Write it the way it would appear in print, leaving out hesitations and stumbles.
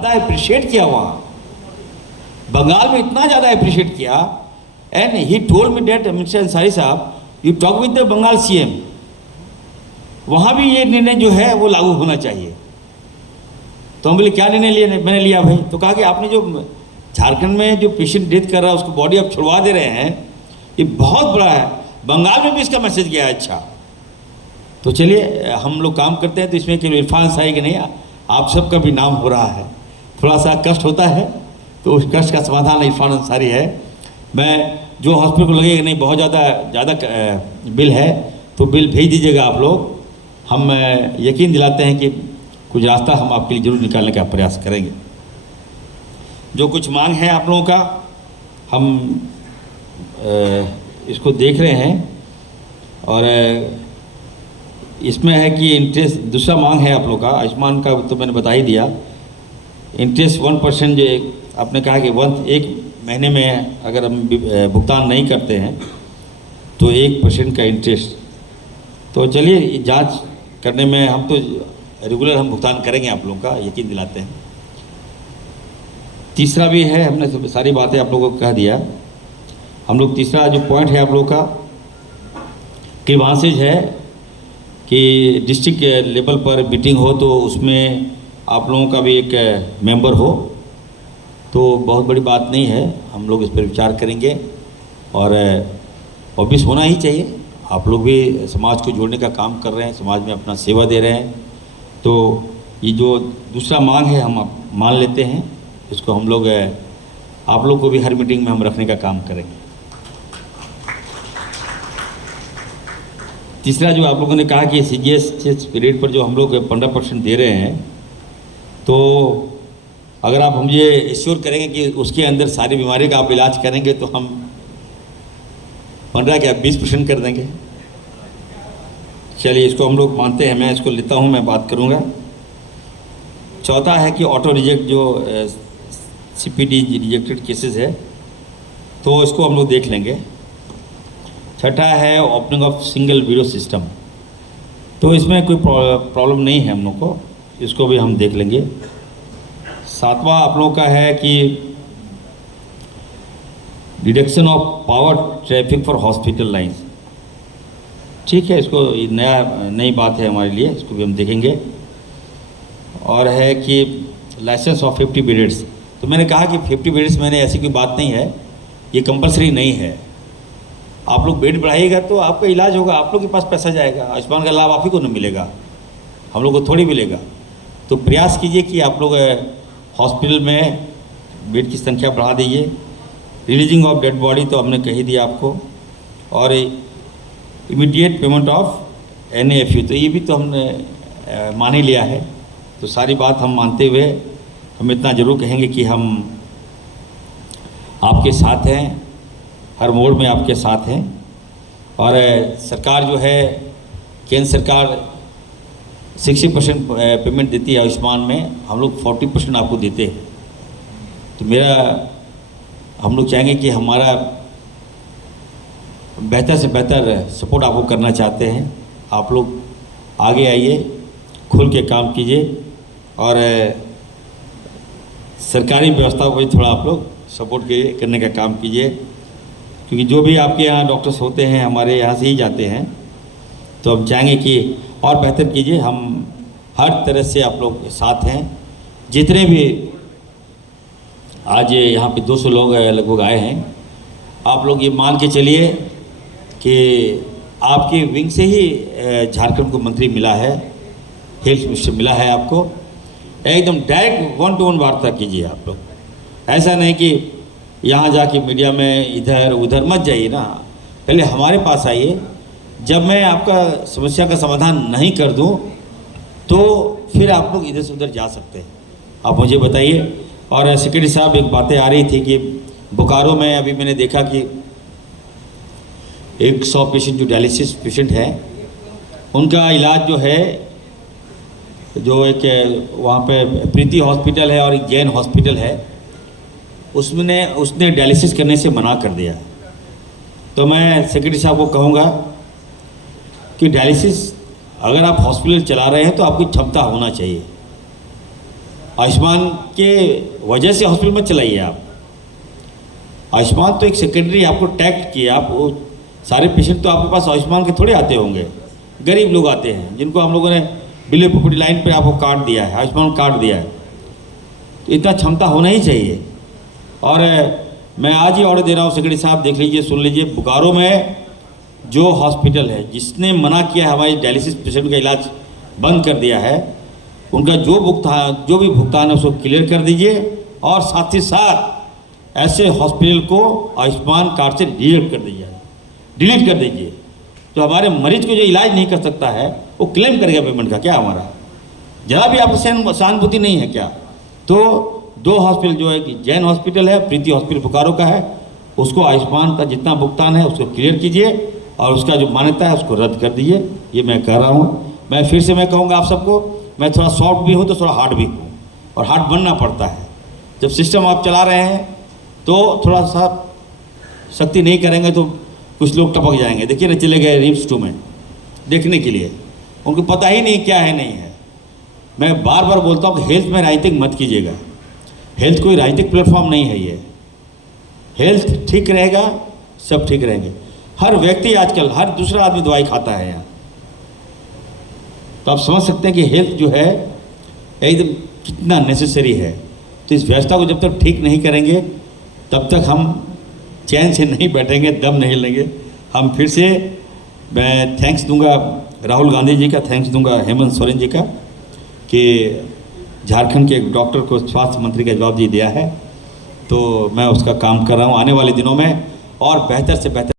ज़्यादा अप्रिशिएट किया वहाँ, बंगाल में इतना ज़्यादा अप्रिशिएट किया। And he told me that mister Ansari साहब, you talk with the Bengal CM, वहाँ भी ये निर्णय जो है वो लागू होना चाहिए। तो हम बोले क्या निर्णय लिया? मैंने लिया भाई। तो कहा कि आपने जो झारखंड में जो पेशेंट डेथ कर रहा है उसको बॉडी आप छुड़वा दे रहे हैं, ये बहुत बड़ा है, बंगाल में भी इसका मैसेज गया है। अच्छा, तो चलिए हम लोग काम करते हैं। तो इसमें केवल इरफान अंसारी के नहीं, आप सबका भी नाम हो रहा है। थोड़ा सा कष्ट होता है, तो उस कष्ट का समाधान इरफान अंसारी है। मैं जो हॉस्पिटल को लगेगा नहीं बहुत ज़्यादा बिल है, तो बिल भेज दीजिएगा आप लोग। हम यकीन दिलाते हैं कि कुछ रास्ता हम आपके लिए जरूर निकालने का प्रयास करेंगे। जो कुछ मांग है आप लोगों का, हम इसको देख रहे हैं। और इसमें है कि इंटरेस्ट, दूसरा मांग है आप लोगों का आयुष्मान का, तो मैंने बता ही दिया। इंटरेस्ट 1% जो आपने कहा कि एक महीने में अगर हम भुगतान नहीं करते हैं तो 1% का इंटरेस्ट। तो चलिए जांच करने में हम तो रेगुलर हम भुगतान करेंगे आप लोगों का, यकीन दिलाते हैं। तीसरा भी है, हमने सारी बातें आप लोगों को कह दिया। हम लोग तीसरा जो पॉइंट है आप लोगों का ग्रीवांसेज है कि डिस्ट्रिक्ट लेवल पर मीटिंग हो तो उसमें आप लोगों का भी एक मेंबर हो, तो बहुत बड़ी बात नहीं है। हम लोग इस पर विचार करेंगे और ऑब्वियस होना ही चाहिए। आप लोग भी समाज को जोड़ने का काम कर रहे हैं, समाज में अपना सेवा दे रहे हैं। तो ये जो दूसरा मांग है हम मान लेते हैं, इसको हम लोग आप लोग को भी हर मीटिंग में हम रखने का काम करेंगे। तीसरा जो आप लोगों ने कहा कि CGHS पीरियड पर जो हम लोग 15% दे रहे हैं, तो अगर आप मुझे एश्योर करेंगे कि उसके अंदर सारी बीमारी का आप इलाज करेंगे तो हम 15 क्या 20% कर देंगे। चलिए इसको हम लोग मानते हैं, मैं इसको लेता हूँ, मैं बात करूँगा। चौथा है कि ऑटो रिजेक्ट जो CPD रिजेक्टेड केसेस है, तो इसको हम लोग देख लेंगे। छठा है opening of single bureau system, तो इसमें कोई प्रॉब्लम नहीं है हम लोग को, इसको भी हम देख लेंगे। सातवां आप लोगों का है कि deduction of power traffic for hospital lines. ठीक है, इसको नई बात है हमारे लिए, इसको भी हम देखेंगे। और है कि लाइसेंस ऑफ 50 बेड्स, तो मैंने कहा कि 50 बेड्स मैंने ऐसी कोई बात नहीं है, ये कंपलसरी नहीं है। आप लोग बेड बढ़ाइएगा तो आपका इलाज होगा, आप लोग के पास पैसा जाएगा, आयुष्मान का लाभ आप ही को नहीं मिलेगा, हम लोग को थोड़ी मिलेगा। तो प्रयास कीजिए कि आप लोग हॉस्पिटल में बेड की संख्या बढ़ा दीजिए। रिलीजिंग ऑफ डेड बॉडी तो हमने कह ही दिया आपको। और इमीडिएट पेमेंट ऑफ NAFU, तो ये भी तो हमने मान ही लिया है। तो सारी बात हम मानते हुए हम इतना ज़रूर कहेंगे कि हम आपके साथ हैं, हर मोड़ में आपके साथ हैं। और सरकार जो है, केंद्र सरकार 60% पेमेंट देती है आयुष्मान में, हम लोग 40% आपको देते हैं। तो हम लोग चाहेंगे कि हमारा बेहतर से बेहतर सपोर्ट आपको करना चाहते हैं। आप लोग आगे आइए, खुल के काम कीजिए और सरकारी व्यवस्था को भी थोड़ा आप लोग सपोर्ट करने का काम कीजिए, क्योंकि जो भी आपके यहाँ डॉक्टर्स होते हैं हमारे यहाँ से ही जाते हैं। तो हम चाहेंगे कि और बेहतर कीजिए, हम हर तरह से आप लोग साथ हैं। जितने भी आज यहाँ पे 200 लोग लगभग आए हैं, आप लोग ये मान के चलिए कि आपके विंग से ही झारखंड को मंत्री मिला है, हेल्थ मिनिस्टर मिला है आपको। एकदम डायरेक्ट 1-to-1 वार्ता कीजिए आप लोग। ऐसा नहीं कि यहाँ जाके मीडिया में इधर उधर मत जाइए ना, पहले हमारे पास आइए। जब मैं आपका समस्या का समाधान नहीं कर दूँ तो फिर आप लोग इधर से उधर जा सकते हैं, आप मुझे बताइए। और सेक्रेटरी साहब, एक बातें आ रही थी कि बोकारो में अभी मैंने देखा कि 100 पेशेंट जो डायलिसिस पेशेंट हैं, उनका इलाज जो है, जो एक वहाँ पे प्रीति हॉस्पिटल है और एक जैन हॉस्पिटल है, उसने डायलिसिस करने से मना कर दिया। तो मैं सेक्रेटरी साहब को कहूँगा कि डायलिसिस अगर आप हॉस्पिटल चला रहे हैं तो आपकी क्षमता होना चाहिए। आयुष्मान के वजह से हॉस्पिटल में चलाइए आप। आयुष्मान तो एक सेकेंडरी आपको टैग किया, आप वो सारे पेशेंट तो आपके पास आयुष्मान के थोड़े आते होंगे, गरीब लोग आते हैं जिनको हम लोगों ने बिलो पॉवर्टी लाइन पे आपको कार्ड दिया है, आयुष्मान कार्ड दिया है। तो इतना क्षमता होना ही चाहिए। और मैं आज ही ऑर्डर दे रहा हूँ सेक्रेटरी साहब, देख लीजिए, सुन लीजिए, बोकारो में जो हॉस्पिटल है जिसने मना किया है हमारे डायलिसिस पेशेंट का इलाज बंद कर दिया है, उनका जो भी भुगतान है उसको क्लियर कर दीजिए। और साथ ही साथ ऐसे हॉस्पिटल को आयुष्मान कार्ड से डिलीट कर दीजिए। तो हमारे मरीज को जो इलाज नहीं कर सकता है वो क्लेम करेगा पेमेंट का क्या हमारा? जरा भी आपको सहानुभूति नहीं है क्या? तो 2 हॉस्पिटल जो है कि जैन हॉस्पिटल है, प्रीति हॉस्पिटल बोकारो का है, उसको आयुष्मान का जितना भुगतान है उसको क्लियर कीजिए और उसका जो मान्यता है उसको रद्द कर दीजिए। ये मैं कह रहा हूँ। मैं फिर से मैं कहूँगा आप सबको, मैं थोड़ा सॉफ्ट भी हूँ तो थोड़ा हार्ड भी हूँ, और हार्ड बनना पड़ता है। जब सिस्टम आप चला रहे हैं तो थोड़ा सा सख्ती नहीं करेंगे तो कुछ लोग टपक जाएंगे। देखिए ना, चले गए रिम्स 2 में देखने के लिए, उनको पता ही नहीं क्या है नहीं है। मैं बार बार बोलता हूँ कि हेल्थ में राजनीतिक मत कीजिएगा। हेल्थ कोई राजनीतिक प्लेटफॉर्म नहीं है। ये हेल्थ ठीक रहेगा, सब ठीक रहेंगे। हर व्यक्ति आजकल, हर दूसरा आदमी दवाई खाता है यहाँ, तो आप समझ सकते हैं कि हेल्थ जो है एकदम कितना नेसेसरी है। तो इस व्यवस्था को जब तक ठीक नहीं करेंगे तब तक हम चैन से नहीं बैठेंगे, दम नहीं लेंगे। हम फिर से मैं थैंक्स दूंगा राहुल गांधी जी का, थैंक्स दूंगा हेमंत सोरेन जी का कि झारखंड के एक डॉक्टर को स्वास्थ्य मंत्री का जवाब दिया है। तो मैं उसका काम कर रहा हूँ आने वाले दिनों में और बेहतर से बेहतर